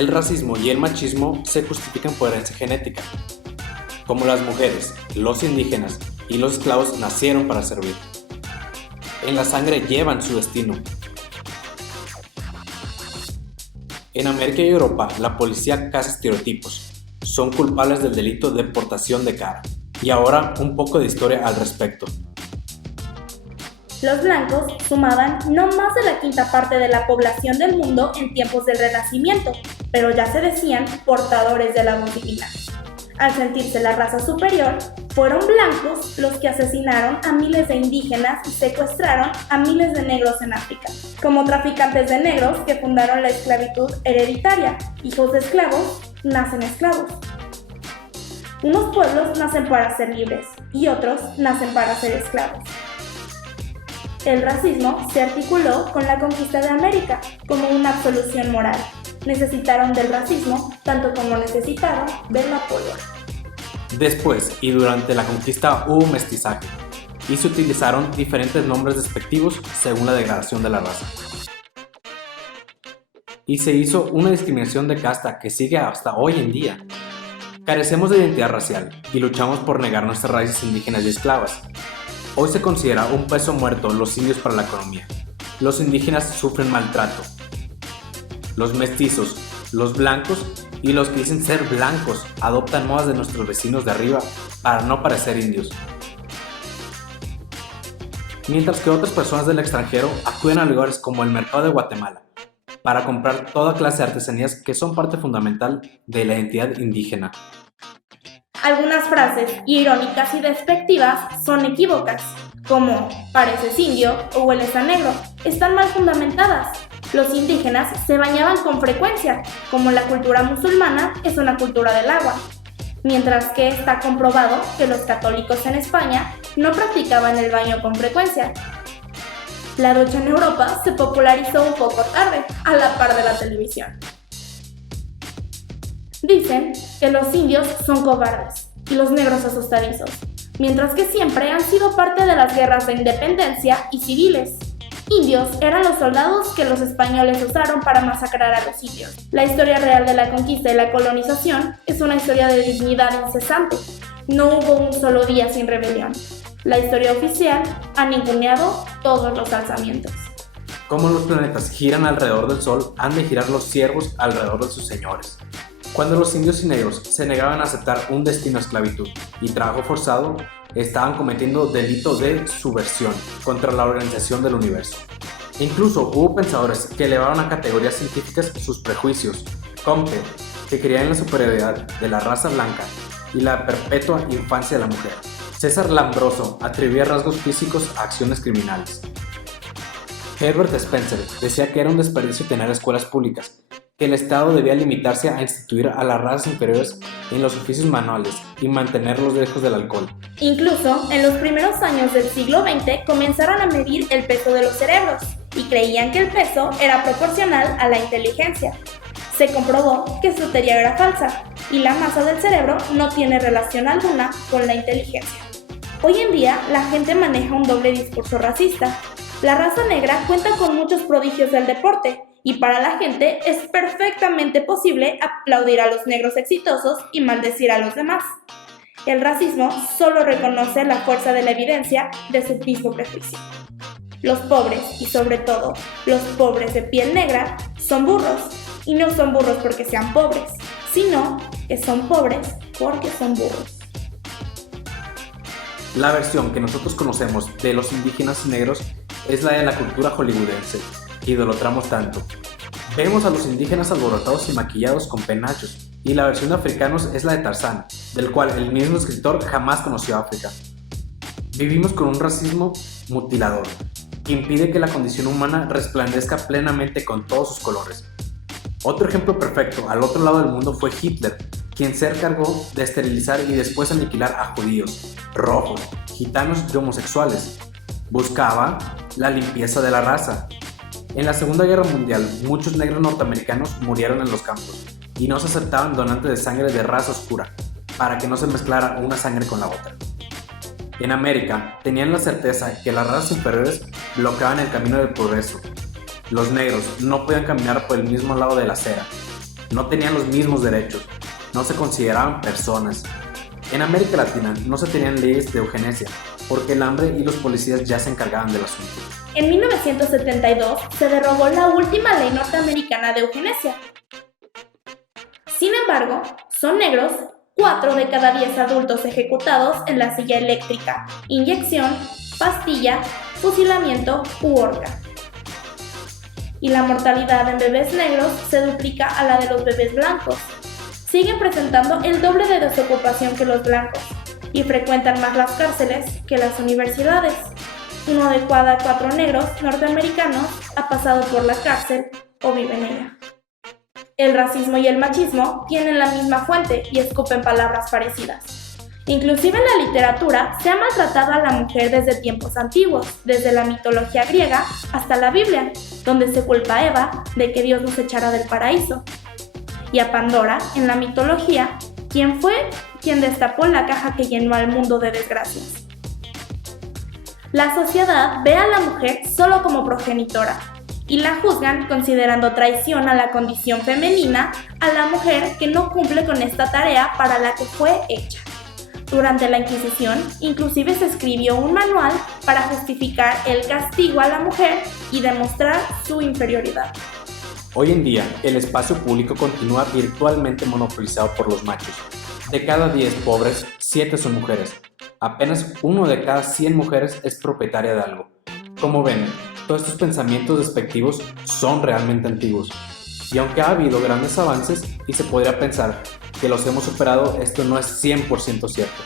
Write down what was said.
El racismo y el machismo se justifican por herencia genética. Como las mujeres, los indígenas y los esclavos nacieron para servir. En la sangre llevan su destino. En América y Europa, la policía caza estereotipos. Son culpables del delito de portación de cara. Y ahora un poco de historia al respecto. Los blancos sumaban no más de la quinta parte de la población del mundo en tiempos del Renacimiento, pero ya se decían portadores de la voz divina. Al sentirse la raza superior, fueron blancos los que asesinaron a miles de indígenas y secuestraron a miles de negros en África. Como traficantes de negros que fundaron la esclavitud hereditaria, hijos de esclavos nacen esclavos. Unos pueblos nacen para ser libres y otros nacen para ser esclavos. El racismo se articuló con la conquista de América como una absolución moral. Necesitaron del racismo tanto como necesitaron de la pólvora. Después y durante la conquista hubo mestizaje y se utilizaron diferentes nombres despectivos según la degradación de la raza. Y se hizo una discriminación de casta que sigue hasta hoy en día. Carecemos de identidad racial y luchamos por negar nuestras raíces indígenas y esclavas. Hoy se considera un peso muerto los indios para la economía. Los indígenas sufren maltrato. Los mestizos, los blancos y los que dicen ser blancos adoptan modas de nuestros vecinos de arriba para no parecer indios. Mientras que otras personas del extranjero acuden a lugares como el mercado de Guatemala para comprar toda clase de artesanías que son parte fundamental de la identidad indígena. Algunas frases irónicas y despectivas son equívocas, como pareces indio o hueles a negro, están mal fundamentadas. Los indígenas se bañaban con frecuencia, como la cultura musulmana es una cultura del agua, mientras que está comprobado que los católicos en España no practicaban el baño con frecuencia. La ducha en Europa se popularizó un poco tarde, a la par de la televisión. Dicen que los indios son cobardes y los negros asustadizos, mientras que siempre han sido parte de las guerras de independencia y civiles. Indios eran los soldados que los españoles usaron para masacrar a los indios. La historia real de la conquista y la colonización es una historia de dignidad incesante. No hubo un solo día sin rebelión. La historia oficial ha ninguneado todos los alzamientos. Como los planetas giran alrededor del Sol, han de girar los siervos alrededor de sus señores. Cuando los indios y negros se negaban a aceptar un destino a esclavitud y trabajo forzado, estaban cometiendo delito de subversión contra la organización del universo. Incluso hubo pensadores que elevaron a categorías científicas sus prejuicios. Comte, que creía en la superioridad de la raza blanca y la perpetua infancia de la mujer. César Lambroso atribuía rasgos físicos a acciones criminales. Herbert Spencer decía que era un desperdicio tener escuelas públicas, que el Estado debía limitarse a instituir a las razas inferiores en los oficios manuales y mantenerlos lejos del alcohol. Incluso, en los primeros años del siglo XX comenzaron a medir el peso de los cerebros y creían que el peso era proporcional a la inteligencia. Se comprobó que su teoría era falsa y la masa del cerebro no tiene relación alguna con la inteligencia. Hoy en día, la gente maneja un doble discurso racista. La raza negra cuenta con muchos prodigios del deporte, y para la gente es perfectamente posible aplaudir a los negros exitosos y maldecir a los demás. El racismo solo reconoce la fuerza de la evidencia de su mismo prejuicio. Los pobres, y sobre todo los pobres de piel negra, son burros, y no son burros porque sean pobres, sino que son pobres porque son burros. La versión que nosotros conocemos de los indígenas negros es la de la cultura hollywoodense, que idolatramos tanto. Vemos a los indígenas alborotados y maquillados con penachos, y la versión de africanos es la de Tarzán, del cual el mismo escritor jamás conoció África. Vivimos con un racismo mutilador, que impide que la condición humana resplandezca plenamente con todos sus colores. Otro ejemplo perfecto al otro lado del mundo fue Hitler, quien se encargó de esterilizar y después aniquilar a judíos, rojos, gitanos y homosexuales. Buscaba la limpieza de la raza. En la Segunda Guerra Mundial, muchos negros norteamericanos murieron en los campos y no se aceptaban donantes de sangre de raza oscura para que no se mezclara una sangre con la otra. En América, tenían la certeza que las razas inferiores bloqueaban el camino del progreso. Los negros no podían caminar por el mismo lado de la acera. no tenían los mismos derechos, no se consideraban personas. En América Latina no se tenían leyes de eugenesia, porque el hambre y los policías ya se encargaban del asunto. En 1972 se derogó la última ley norteamericana de eugenesia. Sin embargo, son negros 4 de cada 10 adultos ejecutados en la silla eléctrica, inyección, pastilla, fusilamiento u horca. Y la mortalidad en bebés negros se duplica a la de los bebés blancos. Siguen presentando el doble de desocupación que los blancos y frecuentan más las cárceles que las universidades. 1 de cada 4 negros norteamericanos ha pasado por la cárcel o vive en ella. El racismo y el machismo tienen la misma fuente y escupen palabras parecidas. Inclusive en la literatura se ha maltratado a la mujer desde tiempos antiguos, desde la mitología griega hasta la Biblia, donde se culpa a Eva de que Dios nos echara del paraíso. Y a Pandora, en la mitología, quien fue quien destapó la caja que llenó al mundo de desgracias. La sociedad ve a la mujer solo como progenitora y la juzgan considerando traición a la condición femenina a la mujer que no cumple con esta tarea para la que fue hecha. Durante la Inquisición, inclusive se escribió un manual para justificar el castigo a la mujer y demostrar su inferioridad. Hoy en día, el espacio público continúa virtualmente monopolizado por los machos. De cada 10 pobres, 7 son mujeres. Apenas 1 de cada 100 mujeres es propietaria de algo. Como ven, todos estos pensamientos despectivos son realmente antiguos. Y aunque ha habido grandes avances y se podría pensar que los hemos superado, esto no es 100% cierto.